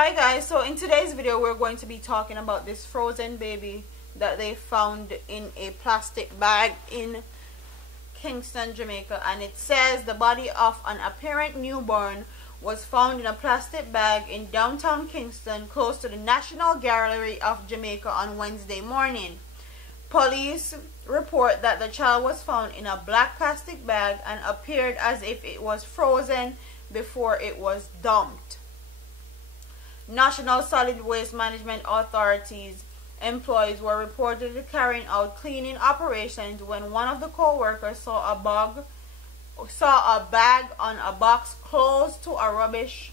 Hi guys, so in today's video we're going to be talking about this frozen baby that they found in a plastic bag in Kingston, Jamaica, and it says the body of an apparent newborn was found in a plastic bag in downtown Kingston close to the National Gallery of Jamaica on Wednesday morning. Police report that the child was found in a black plastic bag and appeared as if it was frozen before it was dumped. National Solid Waste Management Authority's employees were reportedly carrying out cleaning operations when one of the co-workers saw a bag on a box close to a rubbish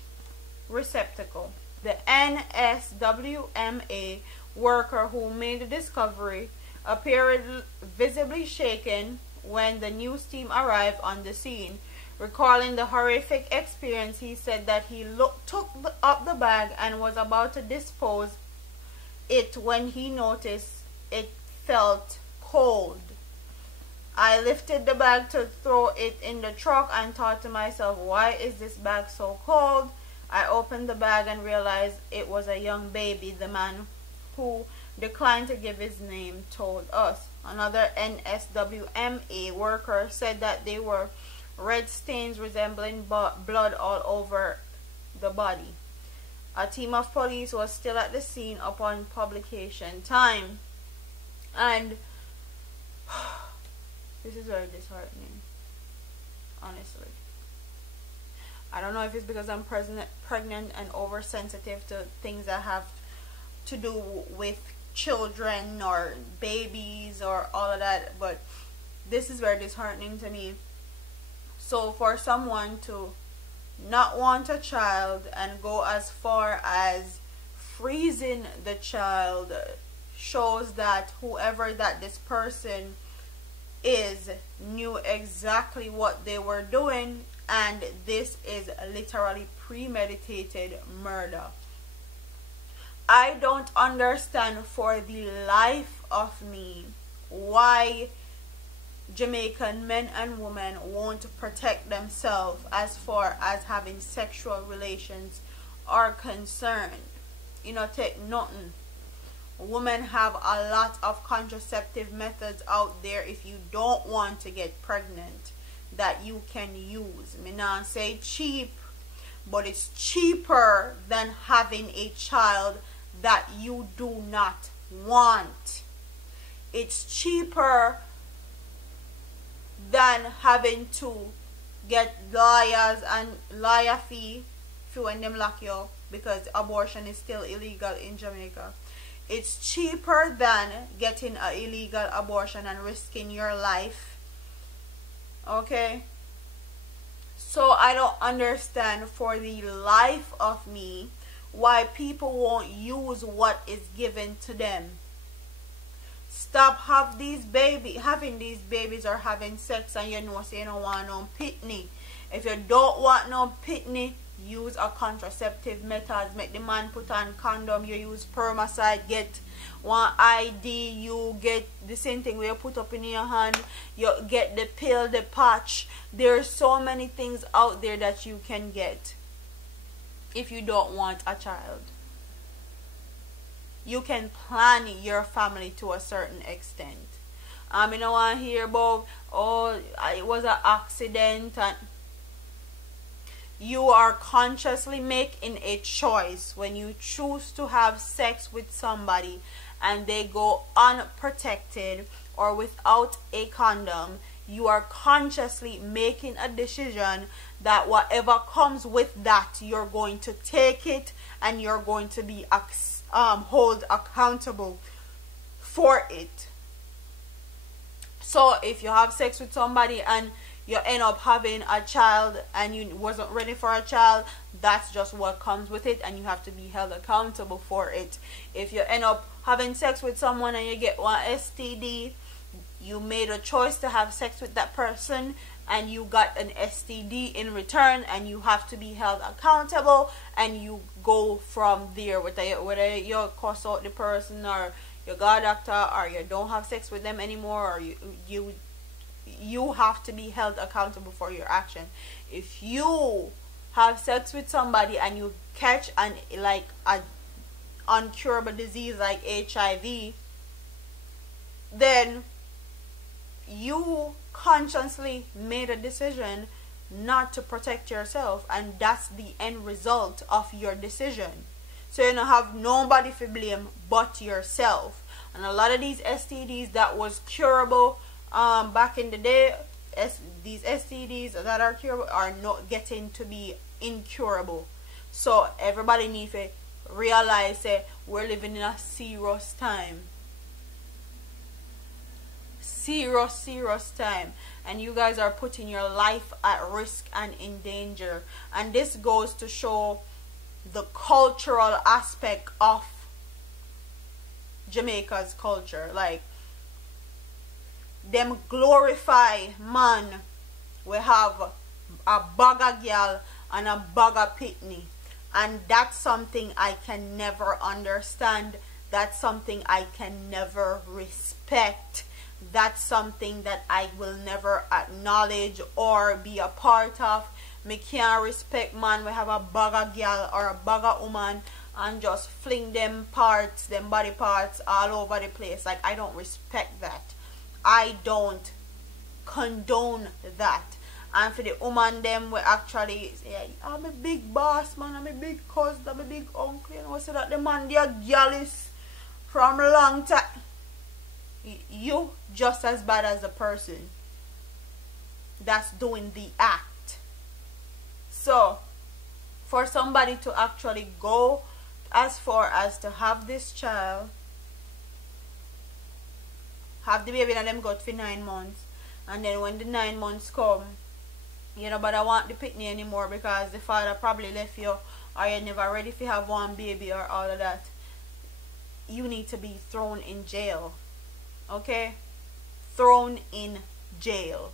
receptacle. The NSWMA worker who made the discovery appeared visibly shaken when the news team arrived on the scene. Recalling the horrific experience, he said that he took up the bag and was about to dispose it when he noticed it felt cold. I lifted the bag to throw it in the truck and thought to myself, why is this bag so cold? I opened the bag and realized it was a young baby, the man who declined to give his name told us. Another NSWMA worker said that they were red stains resembling blood all over the body. A team of police was still at the scene upon publication time. And this is very disheartening, honestly. I don't know if it's because I'm pregnant and oversensitive to things that have to do with children or babies or all of that, but this is very disheartening to me. So for someone to not want a child and go as far as freezing the child shows that whoever that this person is knew exactly what they were doing, and this is literally premeditated murder. I don't understand for the life of me why Jamaican men and women won't protect themselves as far as having sexual relations are concerned. You know, take nothing. Women have a lot of contraceptive methods out there if you don't want to get pregnant that you can use. Me not say cheap, but it's cheaper than having a child that you do not want. It's cheaper than having to get lawyers and lawyer fee when them lock you up, because abortion is still illegal in Jamaica. It's cheaper than getting an illegal abortion and risking your life. Okay? So I don't understand for the life of me why people won't use what is given to them. Stop having these babies or having sex and you know say you don't want no pitney. If you don't want no pitney, use a contraceptive method. Make the man put on condom, you use spermicide, get one ID, you get the same thing where you put up in your hand, you get the pill, the patch. There's so many things out there that you can get if you don't want a child. You can plan your family to a certain extent. I don't want to hear about, oh, it was an accident. And you are consciously making a choice when you choose to have sex with somebody and they go unprotected or without a condom. You are consciously making a decision that whatever comes with that, you're going to take it and you're going to be hold accountable for it. So if you have sex with somebody and you end up having a child and you wasn't ready for a child, that's just what comes with it and you have to be held accountable for it. If you end up having sex with someone and you get one STD, you made a choice to have sex with that person and you got an STD in return, and you have to be held accountable, and you go from there. Whether you cuss out the person or you go to doctor or you don't have sex with them anymore, or you have to be held accountable for your action. If you have sex with somebody and you catch an like a uncurable disease like HIV, then you consciously made a decision not to protect yourself, and that's the end result of your decision. So you don't have nobody to blame but yourself. And a lot of these STDs that was curable back in the day, these STDs that are curable are not getting to be incurable. So everybody needs to realize that we're living in a serious time. Serious time, and you guys are putting your life at risk and in danger. And this goes to show the cultural aspect of Jamaica's culture. Like, them glorify man. We have a bag of girl and a bag of pitney, and that's something I can never understand. That's something I can never respect. That's something that I will never acknowledge or be a part of. Me can't respect man we have a bag of girl or a bag of woman and just fling them parts, them body parts all over the place. Like, I don't respect that. I don't condone that. And for the woman them we actually say, I'm a big boss man, I'm a big cousin, I'm a big uncle, you know, so that the man they are jealous from a long time. You just as bad as the person that's doing the act. So for somebody to actually go as far as to have this child, have the baby and them got for 9 months, and then when the 9 months come, you know, but I want the pitney anymore because the father probably left you, or you're never ready to have one baby or all of that, you need to be thrown in jail. Okay, thrown in jail.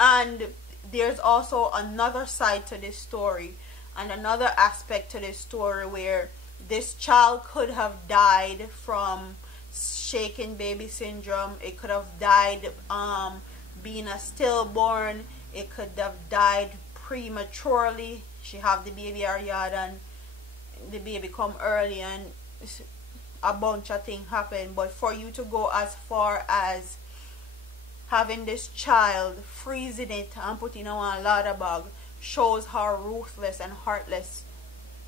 And there's also another side to this story and another aspect to this story where this child could have died from shaken baby syndrome. It could have died being a stillborn. It could have died prematurely. She have the baby or yard and the baby come early and a bunch of things happen. But for you to go as far as having this child, freezing it and putting it on a ladder bag, shows how ruthless and heartless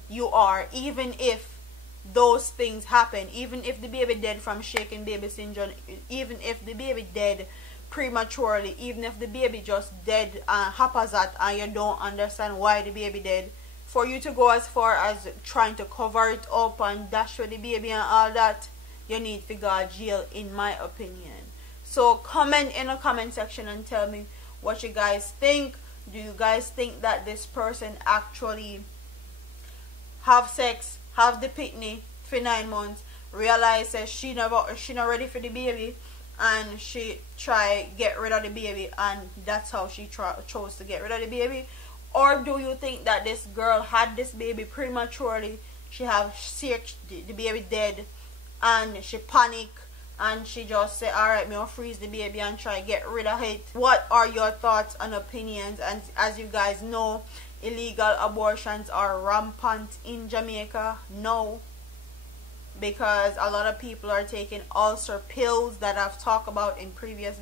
you are. Even if those things happen, even if the baby dead from shaken baby syndrome, even if the baby dead prematurely, even if the baby just dead haphazard and you don't understand why the baby dead, for you to go as far as trying to cover it up and dash with the baby and all that, you need to go to jail, in my opinion. So comment in the comment section and tell me what you guys think. Do you guys think that this person actually have sex, have the pitney for 9 months, realize that she not ready for the baby, and she try get rid of the baby, and that's how she chose to get rid of the baby? Or do you think that this girl had this baby prematurely, she have searched the baby dead, and she panic and she just say, alright, me will freeze the baby and try get rid of it? What are your thoughts and opinions? And as you guys know, illegal abortions are rampant in Jamaica now, because a lot of people are taking ulcer pills that I've talked about in previous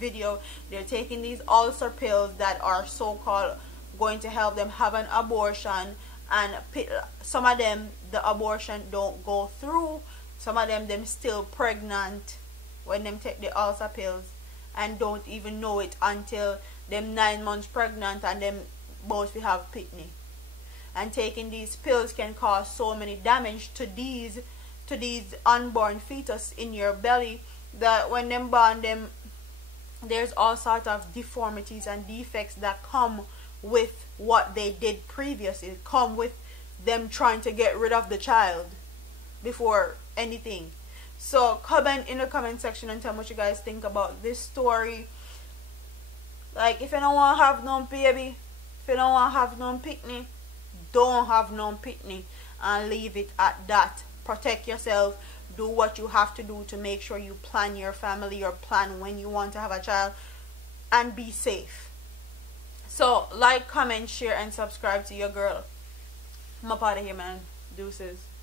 video. They're taking these ulcer pills that are so-called going to help them have an abortion, and some of them the abortion don't go through. Some of them still pregnant when them take the ulcer pills and don't even know it until them 9 months pregnant and them both will have pitney. And taking these pills can cause so many damage to these unborn fetus in your belly that when them born, them there's all sorts of deformities and defects that come with what they did previously, come with them trying to get rid of the child before anything. So comment in the comment section and tell me what you guys think about this story. Like, if you don't want to have no baby, if you don't want to have no pitney, don't have no pitney and leave it at that. Protect yourself. Do what you have to do to make sure you plan your family or plan when you want to have a child, and be safe. So like, comment, share, and subscribe to your girl. I'm up out of here, man. Deuces.